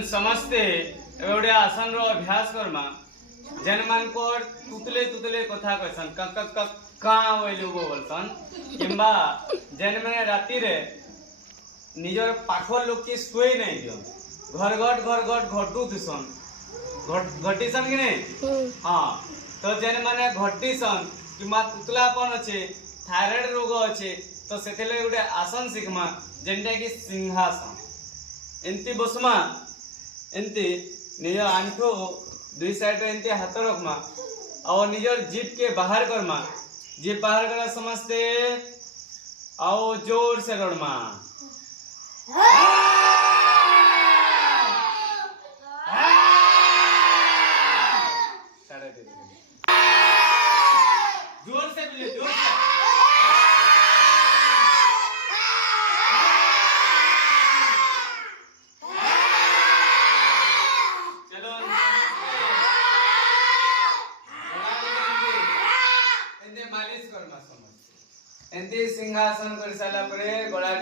चलन समस्ते एवढे आसन रो अभ्यास करमा जन मान को तुतले तुतले कथा कहसन क क क का बोलु बोलसन किंबा जन माने राती रे निजर पाखर लोक के सोई नहीं दियो घर घट घटू दिसन घटीसन कि नहीं हाँ तो जन माने घटीसन किंबा तुतलापन अच्छे थायराइड रोग अच्छे तो से गोटे आसन शिखमा जेनटा कि सिंहासन एमती बसमा एमती निज आंठो दुई साइड एमती हाथ रखमा और निजर जीप के बाहर करमा जीप बाहर करा समझते आओ जोर से रड़मा जोर से बोलिए जोर से चलो एंदे मालिश करमा समझ एंदे सिंहासन कर साला परे गोड़ा